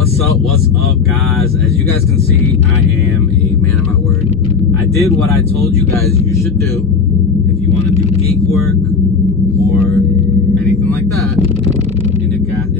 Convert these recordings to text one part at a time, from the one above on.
What's up, guys? As you guys can see, I am a man of my word. I did what I told you guys you should do if you want to do gig work or anything like that in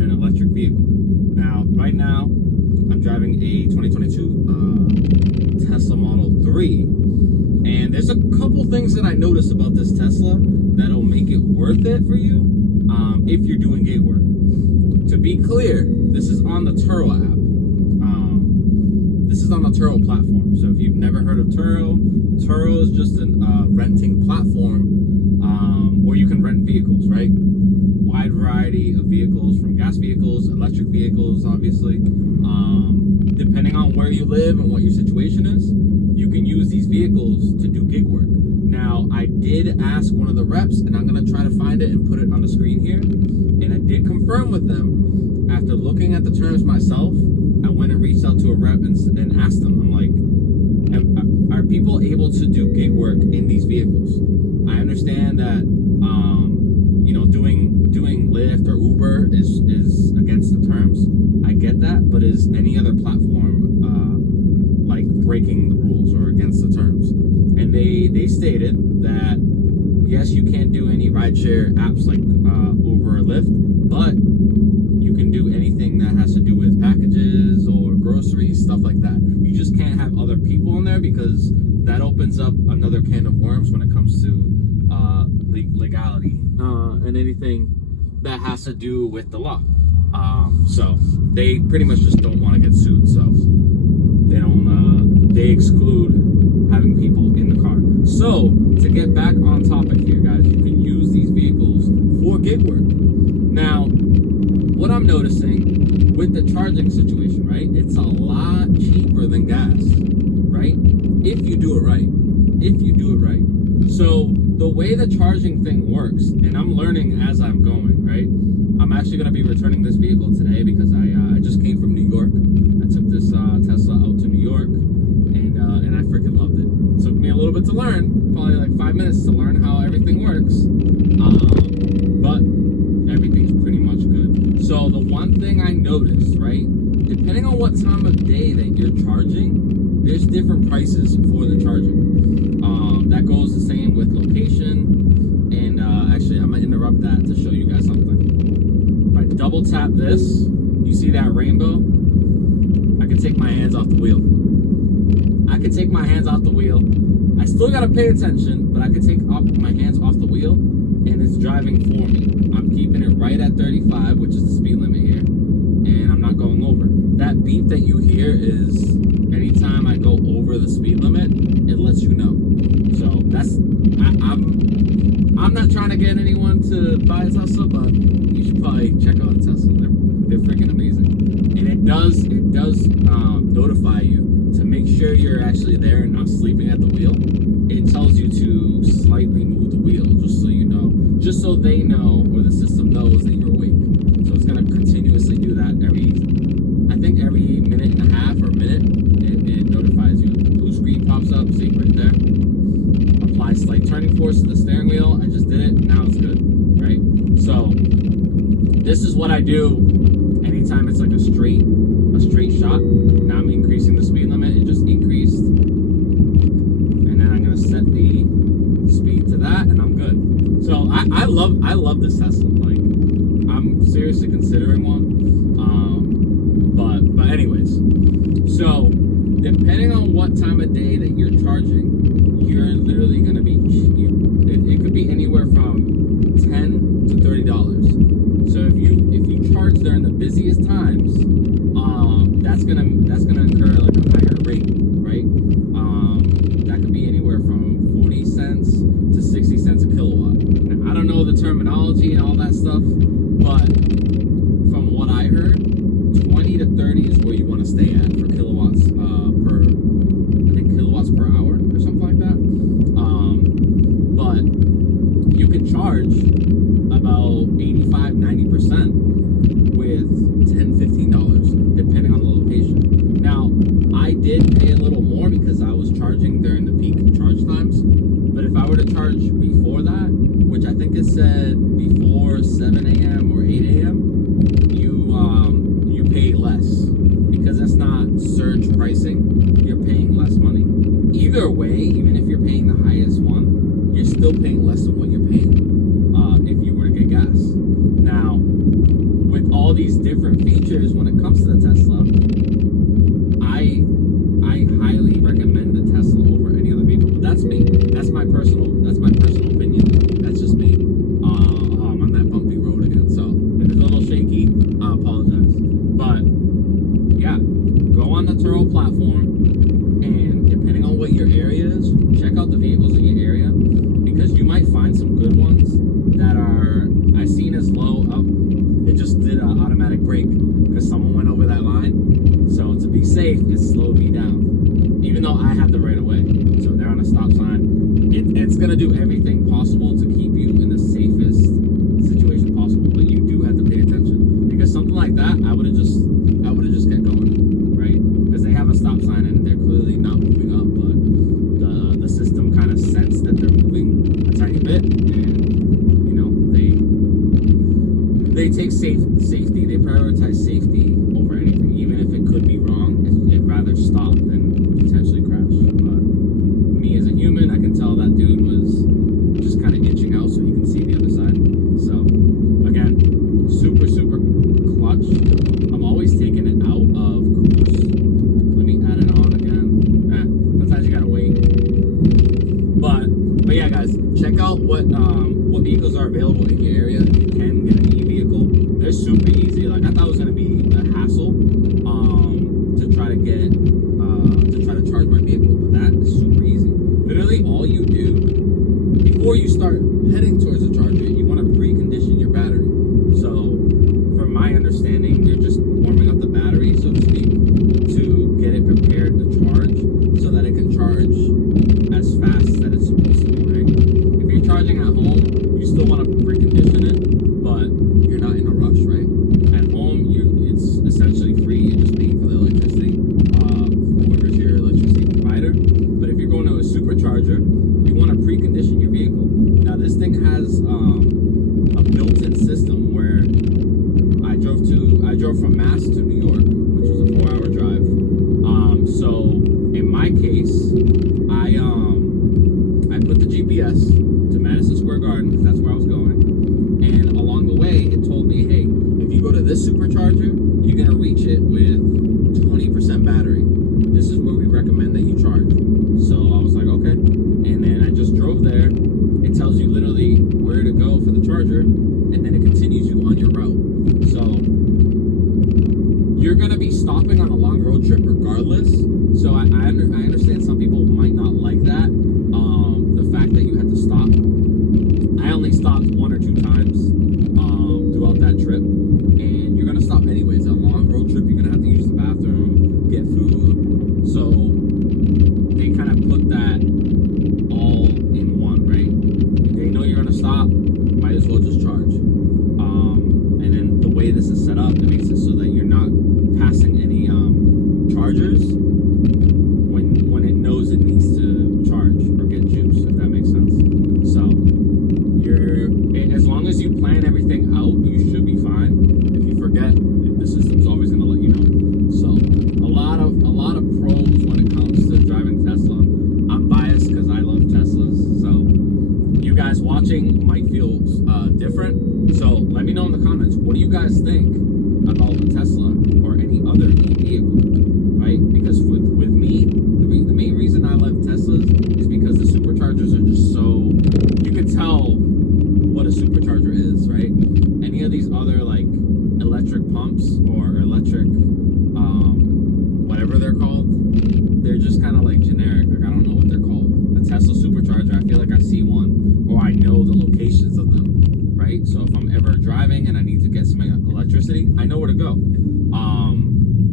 an electric vehicle. Now, right now, I'm driving a 2022 Tesla Model 3, and there's a couple things that I noticed about this Tesla that'll make it worth it for you if you're doing gig work. To be clear, this is on the Turo app. This is on the Turo platform. So if you've never heard of Turo, Turo is just a renting platform where you can rent vehicles, right? Wide variety of vehicles, from gas vehicles, electric vehicles, obviously. Depending on where you live and what your situation is, you can use these vehicles to do gig work. Now, I did ask one of the reps, and I'm going to try to find it and put it on the screen here. And I did confirm with them. After looking at the terms myself, I went and reached out to a rep and asked them, I'm like, are people able to do gig work in these vehicles? I understand that, doing Lyft or Uber is against the terms. I get that, but is any other platform breaking the rules or against the terms? And they stated that yes, you can't do any rideshare apps like Uber or Lyft, but you can do anything that has to do with packages or groceries, stuff like that. You just can't have other people in there because that opens up another can of worms when it comes to legality and anything that has to do with the law. So they pretty much just don't want to get sued, so they exclude having people in the car. So to get back on topic here, guys, you can use these vehicles for gig work. Now, what I'm noticing with the charging situation, right? It's a lot cheaper than gas, right? If you do it right. So the way the charging thing works, and I'm learning as I'm going, right? I'm actually going to be returning this vehicle today because I just came from New York. I took this Tesla out to New York, and I freaking loved it. It took me a little bit to learn, probably like 5 minutes to learn how everything works, but everything's pretty much good. So the one thing I noticed, right, depending on what time of day that you're charging, there's different prices for the charging. That goes the same with location, and actually I'm gonna interrupt that to show you guys something. If I double tap this, you see that rainbow? I can take my hands off the wheel. I still gotta pay attention, but I can take my hands off the wheel, and it's driving for me. I'm keeping it right at 35, which is the speed limit here, and I'm not going over. That beep that you hear is anytime I go over the speed limit, it lets you know. So I'm not trying to get anyone to buy a Tesla, but you should probably check out a Tesla. They're freaking amazing, and it does notify you to make sure you're actually there and not sleeping at the wheel. It tells you to slightly move the wheel, just so you know, just so they know, or the system knows that you're awake. So it's going to continuously do that every minute and a half or minute. It notifies you. Blue screen pops up, see right there. Apply slight turning force to the steering wheel. I just did it. Now it's good, right? So this is what I do anytime it's like a straight shot. Now I'm increasing the speed limit. It just increased. And then I'm going to set the speed to that, and I'm good. So I love this Tesla. Like, I'm seriously considering one. But anyways, so depending on what time of day that you're charging, you're literally going to be, it could be anywhere from $10 to $30. So if you charge during the busiest times, that's gonna incur like a higher rate, right? That could be anywhere from 40 cents to 60 cents a kilowatt. Now, I don't know the terminology and all that stuff, but from what I heard, 20 to 30 is where you want to stay at for kilowatts kilowatts per hour or something like that. But you can charge about 85-90% with $10-15 depending on the location. Now, I did pay a little more because I was charging during the peak charge times, but if I were to charge before that, which I think it said before 7 a.m. or 8 a.m., you pay less. paying the highest one, you're still paying less than what you're paying if you were to get gas. Now, with all these different features when it comes to the Tesla, I highly recommend the Tesla over any other vehicle. But that's me. That's my personal opinion. That's just me. I'm on that bumpy road again, so if it's a little shaky, I apologize. But yeah, go on the Turo platform, and depending on what your area is, check out the vehicles in your area, because you might find some good ones that are, I've seen as low up. It just did an automatic brake because someone went over that line. So to be safe, it slowed me down, even though I had the right of way. So they're on a stop sign. It's gonna do everything possible to keep you in the safest situation possible, but you do have to pay attention, because something like that, I would have just kept going, right? Because they have a stop sign and they're clearly not moving up, but the system kind of sensed that they're moving a tiny bit, and you know they take safety. They prioritize safety over anything, even if it could be wrong. It'd rather stop than potentially crash. But me as a human, I can tell that dude was just kind of inching out so he can see the other side. So again, super clutch. I'm always taking it out of cruise. Let me add it on again. Sometimes you gotta wait. But yeah, guys, check out what vehicles are available in your area. If you can get an e-vehicle, they're super easy. Like, I thought it was gonna be a hassle to try to charge my vehicle, but that is super easy. Literally, all you do before you start heading towards the charger, you want to precondition your battery. So, from my understanding, you're just warming up the battery, so to speak, to get it prepared to charge, so that it can charge as fast as it's supposed to be, right? If you're charging at home, you still want to precondition it, but you're not in a rush, right? At home, it's essentially free. You're just paying for the electricity, whoever's your electricity provider. But if you're going to a supercharger, you want to precondition your vehicle. Now, this thing has a built-in system where I drove from Mass to New York, which was a 4-hour drive. So in my case, I put the GPS to Madison Square Garden, because that's where I was going. And along the way, it told me, hey, if you go to this supercharger, you're gonna reach it with 20% battery. This is where we recommend that you charge. So I was like, okay. And then I just drove there. It tells you literally where to go for the charger, and then it continues you on your route. So you're gonna be stopping on a long road trip regardless. So I understand some people might not like that. The fact that you had to stop. I only stopped 1 or 2 times throughout that trip, and you're gonna stop anyways. A long road trip, you're gonna have to use the bathroom, get food. So they kind of put that all in one, right? They know you're gonna stop, might as well just charge. And then the way this is set up, it makes it so that you're not passing any chargers when it knows it needs to charge or get juice, if that makes sense. So as long as you plan everything out, you should be fine. If you forget, the system's always gonna let you know. So a lot of pros when it comes to driving Tesla. I'm biased because I love Teslas. So you guys watching might feel different. So let me know in the comments, what do you guys think about the Tesla or any other vehicle, right? Because with me, the main reason I love Teslas is because the superchargers are just so, you can tell what a supercharger is, right? Any of these other like electric pumps or electric whatever they're called, they're just kind of like generic. Like, I don't know what they're called. A Tesla supercharger, I feel like I see one, or I know the locations of them, right? So if I'm ever driving and I need to get some electricity, I know where to go.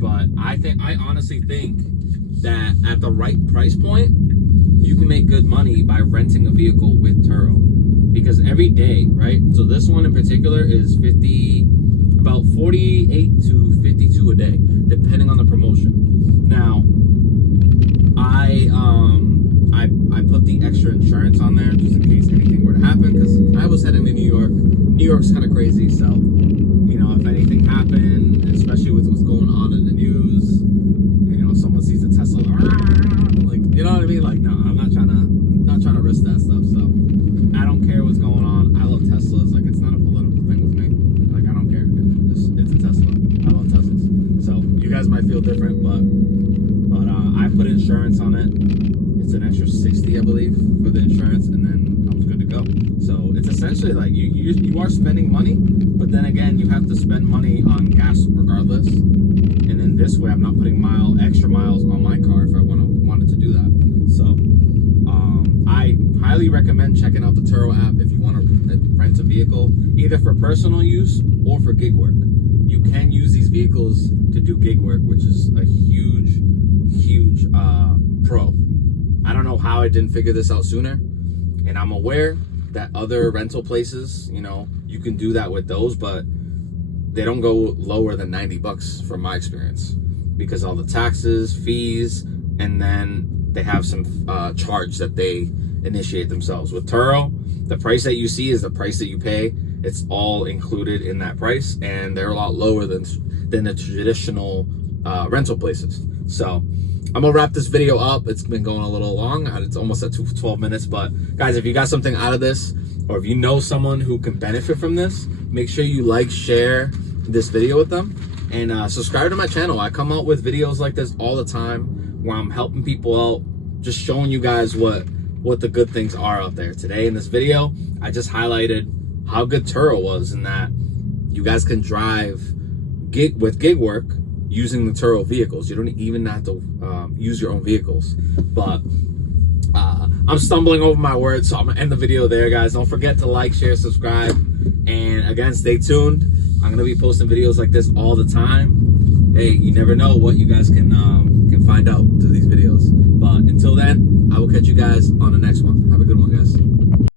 But I honestly think that at the right price point, you can make good money by renting a vehicle with Turo, because every day, right? So this one in particular is about 48 to 52 a day, depending on the promotion. Now, I put the extra insurance on there just in case anything were to happen, because I was heading to New York. New York's kind of crazy, so you know, if anything happened, especially with what's going on in the news, you know, someone sees a Tesla, like, you know what I mean? Like, no, I'm not trying to might feel different, but I put insurance on it. It's an extra $60, I believe, for the insurance, and then I was good to go. So it's essentially like you are spending money, but then again, you have to spend money on gas regardless. And then this way, I'm not putting extra miles on my car if I wanted to do that. So I highly recommend checking out the Turo app if you want to rent a vehicle, either for personal use or for gig work. You can use these vehicles to do gig work, which is a huge pro. I don't know how I didn't figure this out sooner, and I'm aware that other rental places, you can do that with those, but they don't go lower than $90 from my experience, because all the taxes, fees, and then they have some charge that they initiate themselves. With Turo, the price that you see is the price that you pay. It's all included in that price, and they're a lot lower than the traditional rental places. So I'm gonna wrap this video up. It's been going a little long. It's almost at 12 minutes, but guys, if you got something out of this, or if you know someone who can benefit from this, make sure you share this video with them, and subscribe to my channel. I come out with videos like this all the time where I'm helping people out, just showing you guys what the good things are out there. Today in this video, I just highlighted how good Turo was, and that you guys can drive with gig work using the Turo vehicles. You don't even have to use your own vehicles. But I'm stumbling over my words, so I'm gonna end the video there, guys. Don't forget to like, share, subscribe, and again, stay tuned. I'm gonna be posting videos like this all the time. Hey, you never know what you guys can find out through these videos. But until then, I will catch you guys on the next one. Have a good one, guys.